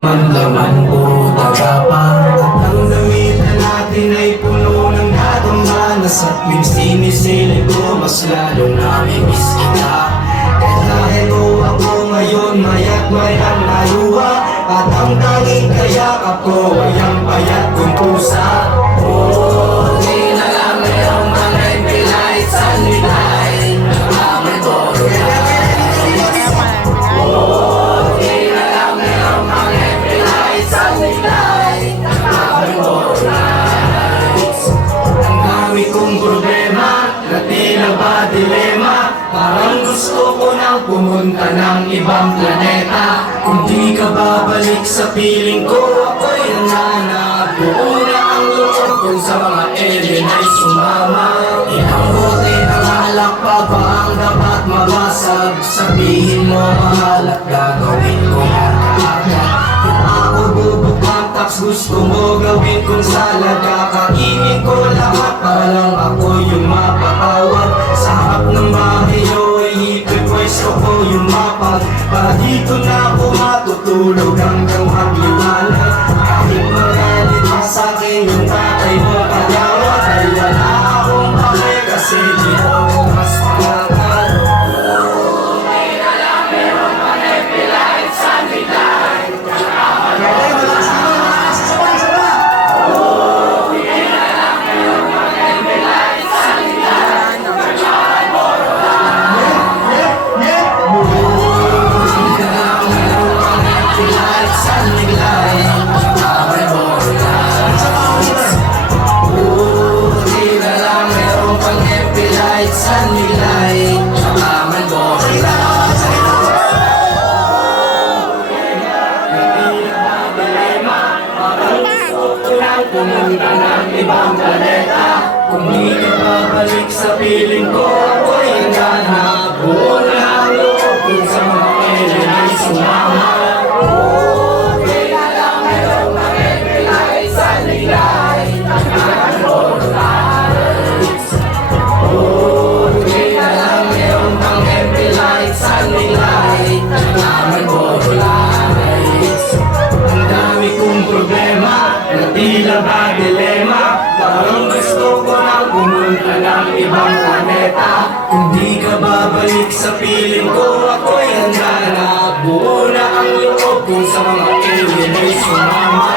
Laman puro tagapang at ang damit na natin ay puno ng katumanas. At tuwing sinisilip ko mas lalo namimiss kita. Kahit narito ako ngayon maya't mayang naluha. At ang tanging kayakap ko ay ang payat kong pusa. Oh, di na lang mayroong mga empilay sa nilay. Nakamay ko na ba dilema? Parang gusto ko nang pumunta ng ibang planeta. Kung di ka babalik sa piling ko, ako'y nananap. Buo na ang loob kung sa mga alien ay sumama. Ilang bote ng alak pa ba ang dapat mabasag? Sabihin mo mahal at gagawin ko na kaagad. Kung ako bubukang tax, gusto mo gawin kong salad. Kakainin ko lahat para lang ako yung mapatawad. Sa harap ng bahay nyo ay ipipwesto ko yung mapag. Para dito na ako matutulog hanggang hagliwanag. Kahit magalit pa sa'kin yung tatay mo pagawat, ay wala akong pake kasi di ako mas pangalan. Hindi na lang meron manipilate sa nilay. Pumunta ng ibang planeta. Kung di ka babalik sa piling ko, ako'y hanggang buo na ang loob kung sa mga alien ay sumama. Di na lang merong makipilay sa nilay. Di na lang merong makipilay sa nilay. Ang dami kong problema na tila ba dilema. Parang gusto ko nang pumunta ng ibang planeta. Kung di ka babalik sa piling ko, ako'y handa na. Buo na ang loob kung sa mga alien ay sumama.